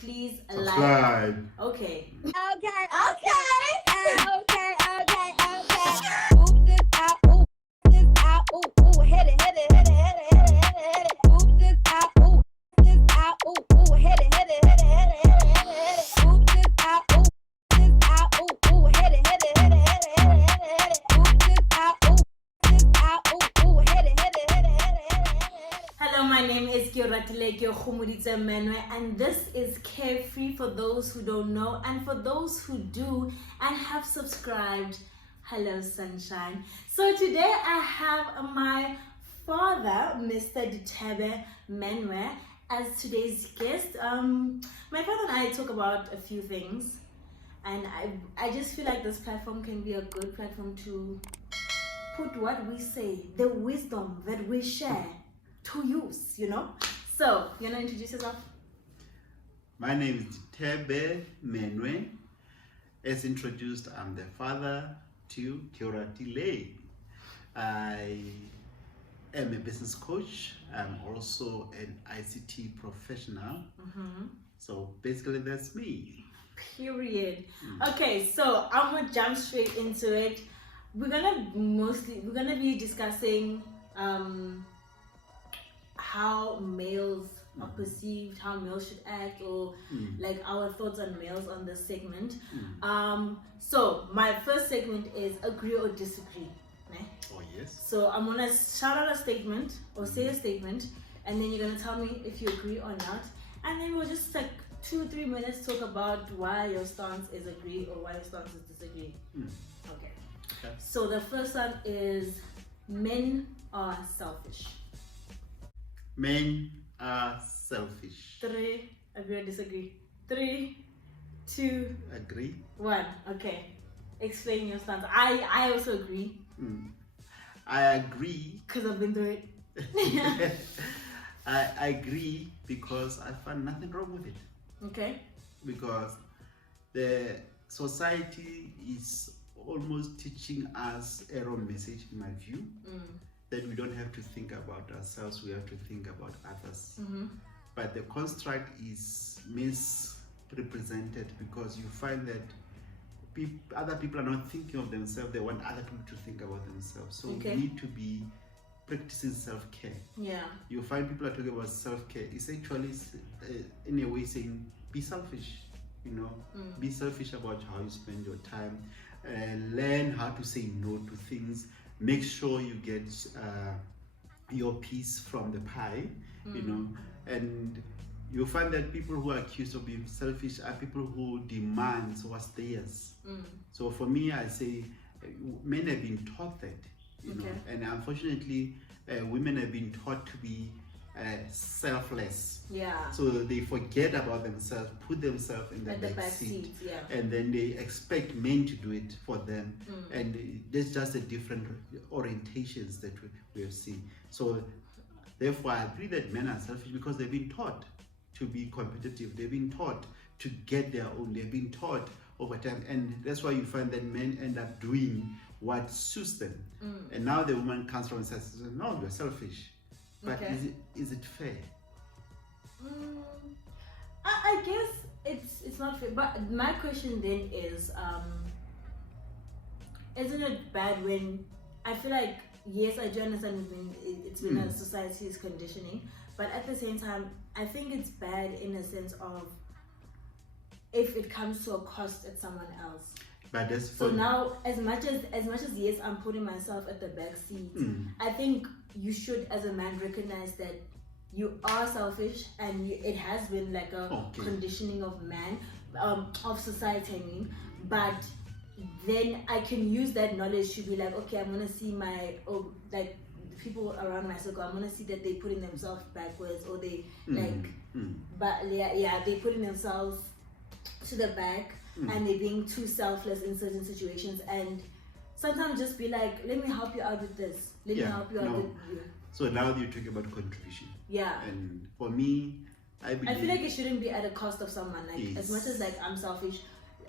please Subscribe. like. Okay. Oop this out, oop this out, ooh, hit it, hit it, hit it, hit it, hit it, hit it, hit it. Oop this out, ooh, hit it, hit it, hit it, hit it, hit it, hit it. Oop this out, ooh, hit it, hit it, hit it, hit it, hit it, hit it. Oop this out, ooh, hit it, hit it, hit it, hit it, hit it, hit it. Hello, my name is Kyoratile Kyokhumuditse Menwe, and this is Carefree for those who don't know, and for those who do and have subscribed. Hello, sunshine. So today I have my father, Mr. Ditebe Menwe, as today's guest. My father and I talk about a few things, and I just feel like this platform can be a good platform to put what we say, the wisdom that we share, to use, you know? So, you want to introduce yourself? My name is Tebe Menwe. As introduced, I'm the father to Kyoratile. I am a business coach. I'm also an ICT professional. So basically that's me. Period. Okay, so I'm gonna jump straight into it. We're gonna be discussing how males are perceived, how males should act, or like our thoughts on males on this segment. So my first segment is agree or disagree. Ne? Oh yes. So I'm gonna shout out a statement or say a statement, and then you're gonna tell me if you agree or not, and then we'll just like 2-3 minutes talk about why your stance is agree or why your stance is disagree. Okay. So the first one is men are selfish. Men are selfish. 3, agree or disagree? 3, 2, Agree? 1. Okay. Explain your stance. I also agree I agree. because I've been through it. I agree because I find nothing wrong with it. Okay. Because the society is almost teaching us a wrong message, in my view, that we don't have to think about ourselves, we have to think about others. But the construct is misrepresented because you find that other people are not thinking of themselves, they want other people to think about themselves. So Okay. we need to be practicing self-care. Yeah. You find people are talking about self-care. It's actually in a way saying be selfish, you know, be selfish about how you spend your time, learn how to say no to things, make sure you get your piece from the pie, you know, and you'll find that people who are accused of being selfish are people who demand what's theirs. So for me, I say men have been taught that, you know, and unfortunately women have been taught to be selfless. Yeah. So they forget about themselves, put themselves in the At the back back seat, seat, yeah. and then they expect men to do it for them. And there's just a different orientations that we have seen. So therefore I agree that men are selfish because they've been taught to be competitive, they've been taught to get their own, they've been taught over time, and that's why you find that men end up doing what suits them. And now the woman comes from and says, no, you're selfish. But Okay. is it fair? I guess it's not fair. But my question then is, isn't it bad when I feel like, yes, I do understand it's been a society's conditioning, but at the same time, I think it's bad in a sense of if it comes to a cost at someone else. But that's So now, as much as yes, I'm putting myself at the back seat. I think you should, as a man, recognize that you are selfish, and it has been like a conditioning of man, of society. I mean, but then I can use that knowledge to be like, okay, I'm gonna see like people around my circle. I'm gonna see that they putting themselves backwards, or they but yeah, they putting themselves to the back. And they're being too selfless in certain situations, and sometimes just be like, let me help you out with this, let me help you out with you. So now you're talking about contribution. Yeah. And for me, I feel like it shouldn't be at a cost of someone. Like, Yes. as much as like I'm selfish,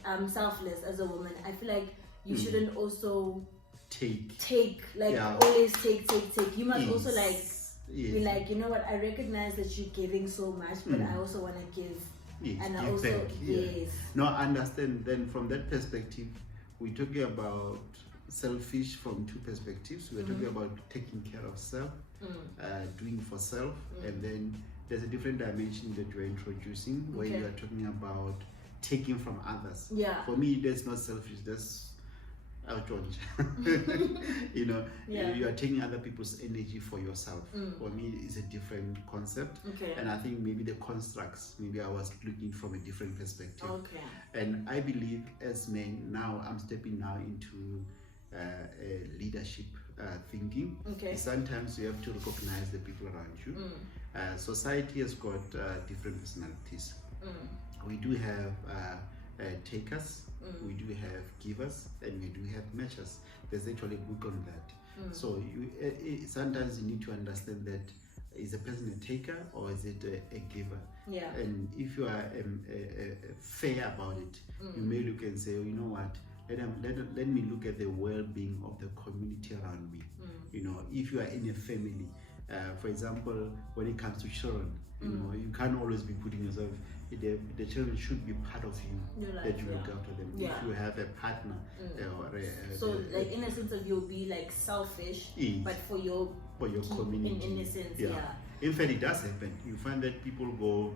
I'm selfless as a woman, I feel like you shouldn't also take like always take. You must Yes. also like Yes. be like, you know what, I recognize that you're giving so much, but I also want to give Yes, and give also back, yeah. yes. No, I understand. Then from that perspective, we're talking about selfish from two perspectives. We're talking about taking care of self, doing for self, and then there's a different dimension that you're introducing where you are talking about taking from others. Yeah. For me, that's not selfish. That's outrage. You know, you are taking other people's energy for yourself. For me, it's a different concept. Okay. And I think maybe the constructs, maybe I was looking from a different perspective. Okay. And I believe as men, now I'm stepping now into leadership thinking. Okay. Sometimes you have to recognize the people around you. Society has got different personalities. We do have takers, we do have givers, and we do have matchers. There's actually a book on that. So you sometimes you need to understand that is a person a taker or is it a giver? Yeah. And if you are fair about it, you may look and say, oh, you know what? Let me look at the well-being of the community around me. You know, if you are in a family, for example, when it comes to children, you know, you can't always be putting yourself. The children should be part of you, that you look after them. Yeah. If you have a partner, so like in a sense of you'll be like selfish, but for your community. In a sense, yeah. In fact, it does happen. You find that people go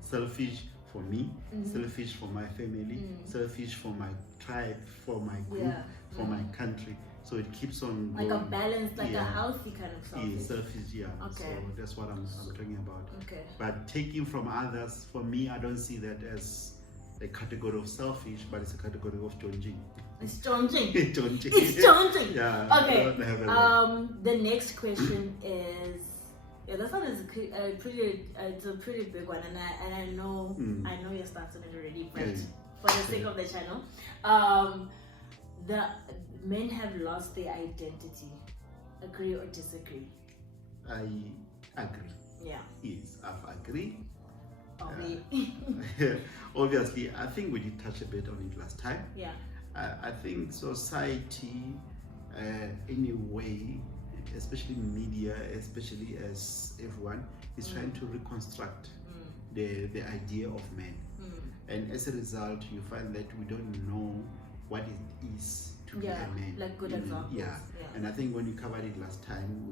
selfish for me, selfish for my family, selfish for my tribe, for my group, for my country. So it keeps on like going. a balance, like a healthy kind of selfish. Yeah, selfish, yeah. Okay. So that's what I'm talking about. Okay. But taking from others, for me, I don't see that as a category of selfish, but it's a category of changing. It's changing. Changing. It's changing. Yeah. Okay. The next question is. Yeah, this one is it's a pretty big one, and I know your stance on it already, but for the sake of the channel, the men have lost their identity. Agree or disagree? I agree. Yeah. Yes, I agree. Okay. Obviously, I think we did touch a bit on it last time. Yeah. I think society, in a way, especially media, especially as everyone is trying to reconstruct the idea of men, and as a result, you find that we don't know what it is to be a man. Like good examples. Yeah, and I think when we covered it last time,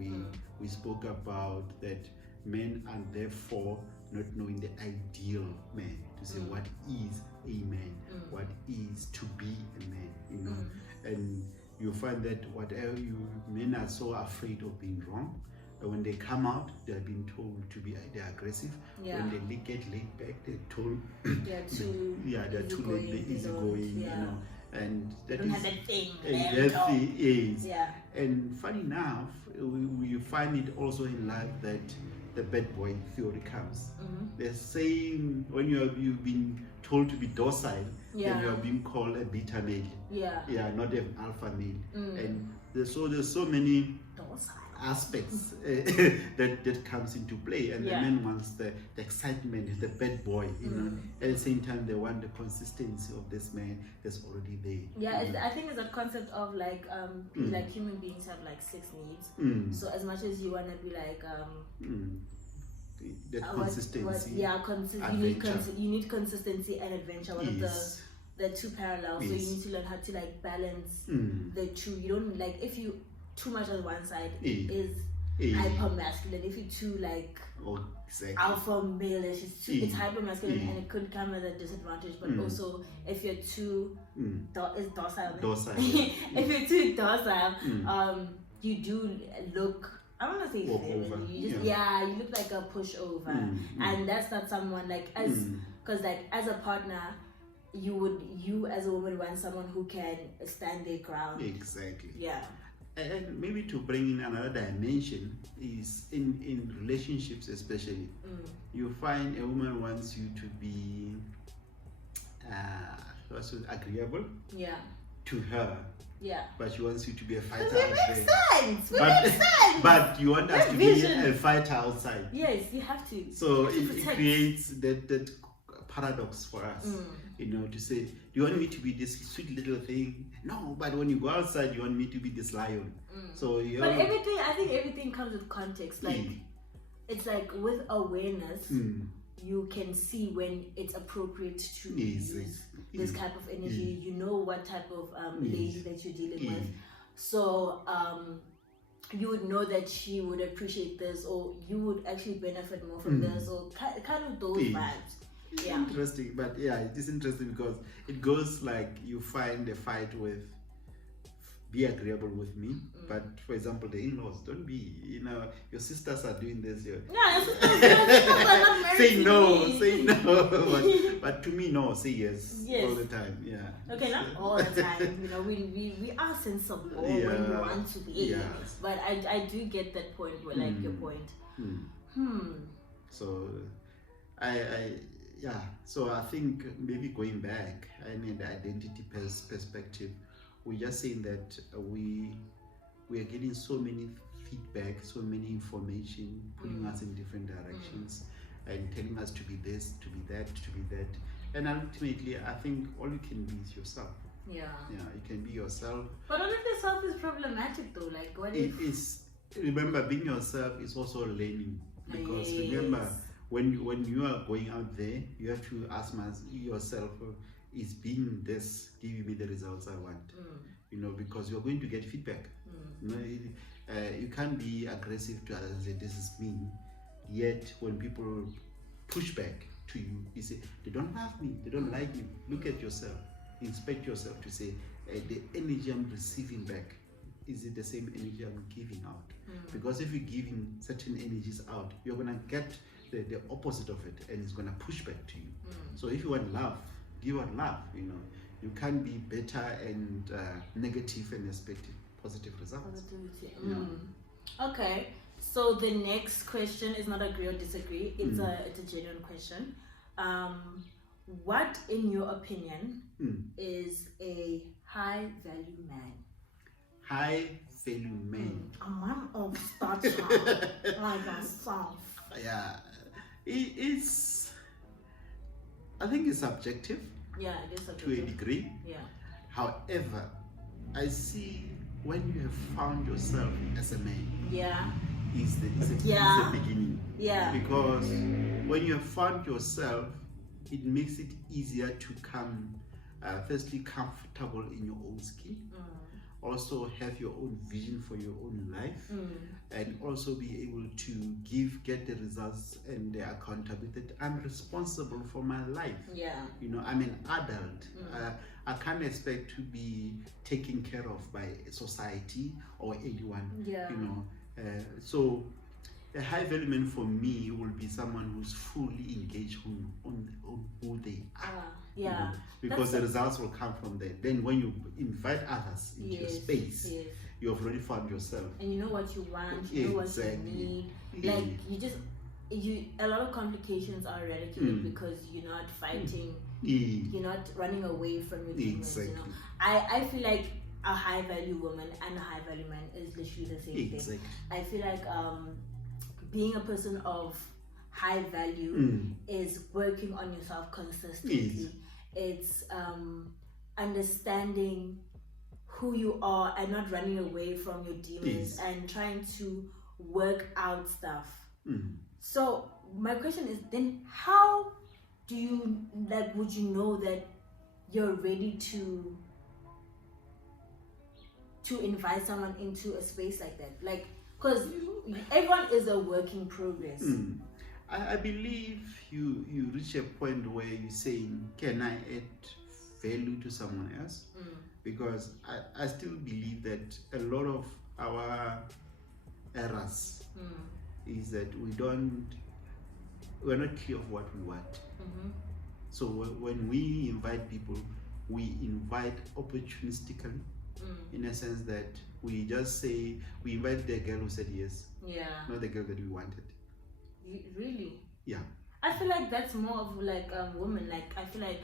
we spoke about that men are therefore not knowing the ideal man, to say what is a man, what is to be a man, you know, and you find that whatever men are so afraid of being wrong. When they come out, they're being told to be they're aggressive. When they get laid back, they're told they're too easygoing, you know. And that don't have that thing. That thing is. Yeah. And funny enough, we find it also in life that the bad boy theory comes. The same when you've been told to be docile, then you are being called a beta male. Yeah, not an alpha male. And there's so many aspects that comes into play, and the man wants the excitement, the bad boy, you know. At the same time, they want the consistency of this man that's already there. I think it's a concept of like like human beings have like 6 needs. So as much as you want to be like the consistency, you need consistency and adventure. One of the two parallels. So you need to learn how to like balance the two. You don't like if you too much on one side is hyper masculine. If you're too like alpha male, it's hyper masculine, and it could come at a disadvantage. But also if you're too docile. If you're too docile, you do look. I don't want to say feminine. You just you look like a pushover, and that's not someone like because like as a partner. You as a woman want someone who can stand their ground. Exactly. Yeah. And maybe to bring in another dimension is in relationships especially. You find a woman wants you to be agreeable to her. Yeah. But she wants you to be a fighter outside. But you want us to be a fighter outside. Yes, you have to. So it creates that paradox for us. You know, to say, do you want me to be this sweet little thing? No, but when you go outside, you want me to be this lion. So but I think everything comes with context. Like it's like with awareness, you can see when it's appropriate to use this type of energy. You know what type of lady that you're dealing with. So you would know that she would appreciate this, or you would actually benefit more from this, or kind of those vibes. Yeah. Interesting, but yeah, it is interesting because it goes like you find a fight with be agreeable with me, but for example, the in-laws, don't be, your sisters are doing this. Your sisters are not married. Say no, but to me, no, say yes all the time. Yeah. Okay, not all the time. We are sensible when we want to be. Yes. But I do get that point, where like your point. So, so I think maybe going back, in the identity perspective, we're just saying that we are getting so many feedback, so many information, pulling us in different directions, and telling us to be this, to be that, to be that. And ultimately, I think all you can be is yourself. Yeah. Yeah, you can be yourself. But all of the self is problematic though. Like, what it is? Remember, being yourself is also learning. Because remember, when you are going out there, you have to ask yourself, is being this giving me the results I want? Because you're going to get feedback. You can't be aggressive to others and say this is me, yet when people push back to you, you say they don't love me, they don't like me. Look at yourself, inspect yourself to say the energy I'm receiving back, is it the same energy I'm giving out? Because if you're giving certain energies out, you're gonna get the opposite of it, and it's gonna push back to you. So if you want love, give out love. You can't be better and negative and expect positive results. Okay, so the next question is not agree or disagree. It's a genuine question. What, in your opinion, is a high value man? High value man. A man of stature, like myself. Yeah, it's. I think it's subjective. Yeah, it is subjective. To a degree. Yeah. However, I see when you have found yourself as a man. Yeah. It's the beginning. Yeah. Because when you have found yourself, it makes it easier to come, firstly, comfortable in your own skin. Also have your own vision for your own life, and also be able to get the results and the accountability that I'm responsible for my life. Yeah. I'm an adult. I can't expect to be taken care of by society or anyone. Yeah. So a high value man for me will be someone who's fully engaged on who they are. Yeah. Because the results will come from there. Then when you invite others into your space, you have already found yourself. And you know what you want, you know what you need. Like a lot of complications are eradicated because you're not fighting, you're not running away from your demons. I feel like a high value woman and a high value man is literally the same thing. I feel like being a person of high value is working on yourself consistently. It's understanding who you are and not running away from your demons and trying to work out stuff. So my question is then, how do you would you know that you're ready to invite someone into a space like that? Like, because everyone is a work in progress. I believe you reach a point where you're saying, can I add value to someone else? Because I still believe that a lot of our errors is that we're not clear of what we want. So when we invite people, we invite opportunistically, in a sense that we just say, we invite the girl who said yes, not the girl that we wanted. Really? Yeah. I feel like that's more of like women. Like, I feel like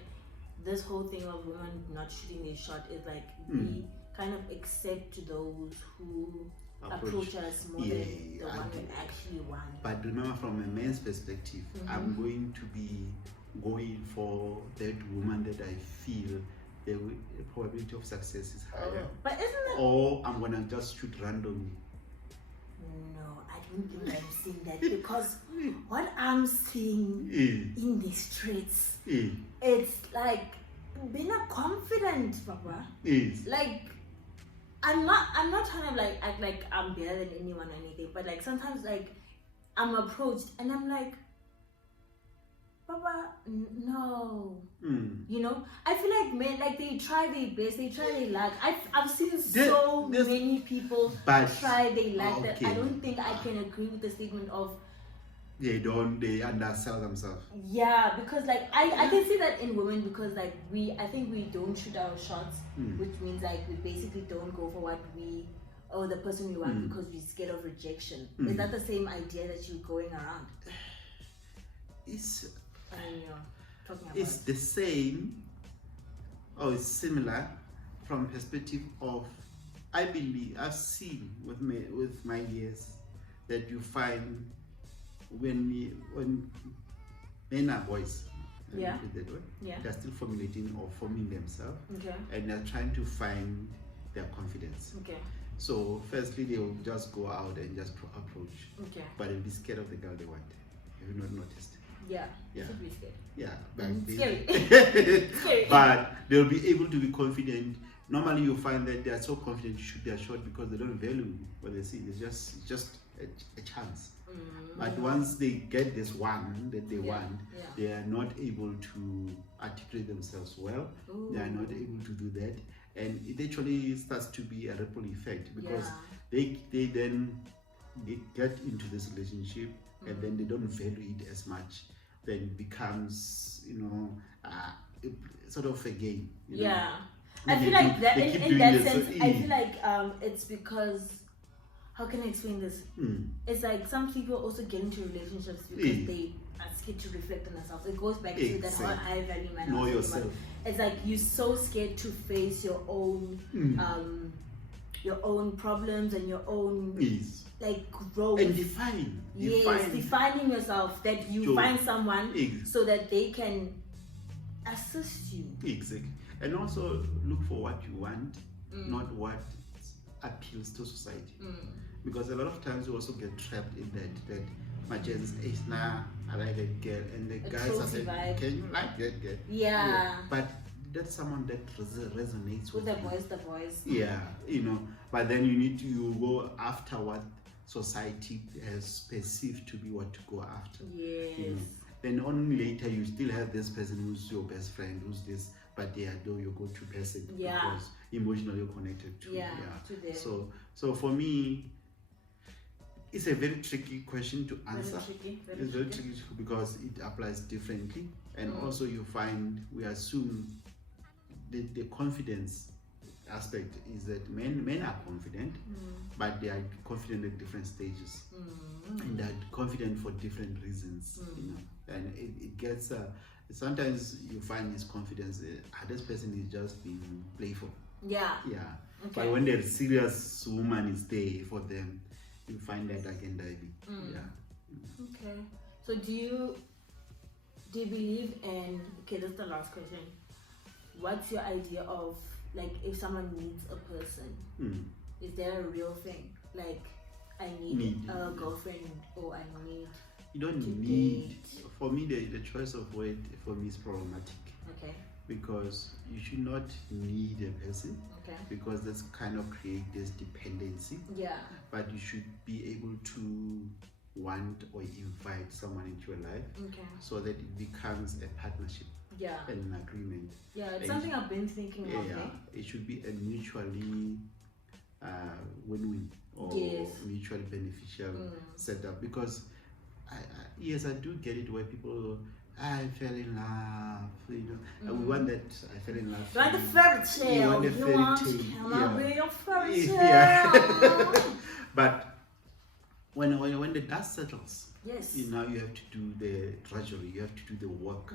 this whole thing of women not shooting their shot is like we kind of accept those who approach us more than the one we actually want. But remember, from a man's perspective, I'm going to be going for that woman that I feel the probability of success is higher. But isn't that... Or I'm gonna just shoot randomly. No, I don't think I'm seeing that because what I'm seeing in the streets, it's like being a confident, Papa. Like I'm not trying to like act like I'm better than anyone or anything, but like sometimes like I'm approached and I'm like, Papa, no. You know, I feel like men, like they try their best, they try their luck. I've seen so many people try their luck that I don't think I can agree with the statement of they undersell themselves. Yeah, because like I can see that in women because like I think we don't shoot our shots, which means like we basically don't go for what we or the person we want because we're scared of rejection. Is that the same idea that you're going around? It's talking about it's the same or it's similar from perspective of I've seen with my years that you find when men are boys, yeah, that way, yeah, they're still formulating or forming themselves, okay, and they're trying to find their confidence. Okay. So firstly, they will just go out and just approach, okay, but they'll be scared of the girl they want. Have you not noticed? Yeah, yeah, should be scared. Yeah, but scary. Scary. But they'll be able to be confident. Normally, you find that they are so confident to shoot their shot because they don't value what they see. It's just a chance. But once they get this one that they want, they are not able to articulate themselves well. They are not able to do that, and it actually starts to be a ripple effect because they then they get into this relationship and then they don't value it as much. Then it becomes sort of a game. You know? I feel like that in that sense. I feel like it's because. How can I explain this? It's like some people also get into relationships because they are scared to reflect on themselves. It goes back to that high value man. Know yourself. It's like you're so scared to face your own problems and your own like growth and defining yourself. That you find someone so that they can assist you. Exactly, and also look for what you want, not what appeals to society. Because a lot of times you also get trapped in that much as I like that girl, and the guys are saying, can you like that girl? Yeah. But that's someone that resonates with the voice. Yeah, but then you go after what society has perceived to be what to go after. Yes. Then only later you still have this person who's your best friend, who's this, but they are your go-to person because emotionally connected to. To them. So for me, it's a very tricky question to answer. It's very tricky because it applies differently, and also you find we assume the confidence aspect is that men are confident, but they are confident at different stages, and they're confident for different reasons. And it gets sometimes you find this confidence. This person is just being playful. Yeah. Okay. But when the serious woman is there for them, you find that again diving. Okay. So do you believe in? Okay, that's the last question. What's your idea of like if someone needs a person? Is there a real thing? Like I need a girlfriend or I need. You don't need. Date. For me, the choice of word for me is problematic. Okay. Because you should not need a person. Okay. Because that's kind of create this dependency. Yeah. But you should be able to want or invite someone into your life. Okay. So that it becomes a partnership. Yeah. And an agreement. Yeah, it's something I've been thinking of. Yeah. It should be a mutually win-win or mutually beneficial setup because. Yes, I do get it where people I fell in love, we want that I fell in love. You want the fairy tale. You want the fairy tale. I'll be your fairy tale. But when the dust settles, now you have to do the drudgery, you have to do the work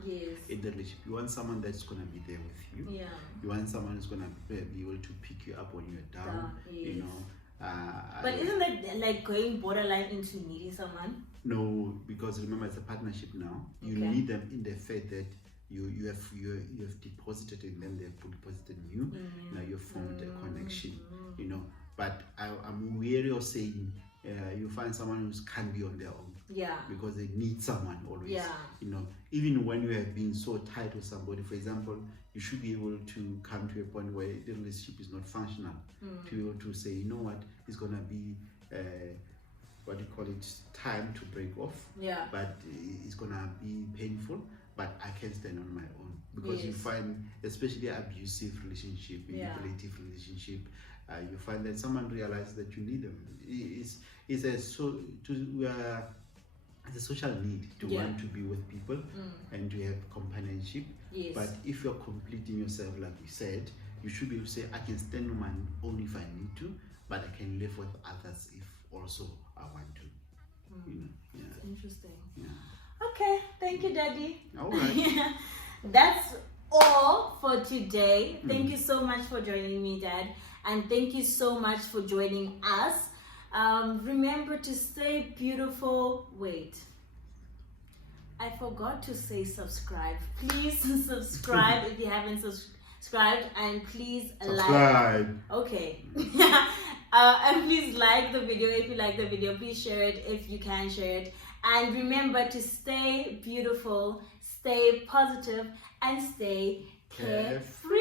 in the relationship. You want someone that's gonna be there with you. Yeah. You want someone who's gonna be able to pick you up when you're down. But isn't that like going borderline into needing someone? No, because remember it's a partnership now. You need them in the fact that you have deposited in them, they have deposited in you. Now you've formed a connection, But I'm wary of saying you find someone who can't be on their own. Yeah. Because they need someone always. Yeah. You know, even when you have been so tight with somebody, for example, you should be able to come to a point where the relationship is not functional. To be able to say, you know what, it's gonna be what do you call it, time to break off. Yeah. But it's gonna be painful, but I can stand on my own. Because you find, especially abusive relationship, manipulative relationship, you find that someone realizes that you need them. It's a social need to want to be with people and to have companionship. Yes. But if you're completing yourself, like we said, you should be able to say, I can stand on my own if I need to, but I can live with others if also I want to. You know, That's interesting. Yeah. Okay, thank you, Daddy. All right. That's all for today. Thank you so much for joining me, Dad, and thank you so much for joining us. Remember to stay beautiful. Wait, I forgot to say subscribe. Please subscribe if you haven't subscribed, and please Subscribe. like. Okay. And please like the video if you like the video. Please share it if you can share it. And remember to stay beautiful, stay positive, and stay carefree.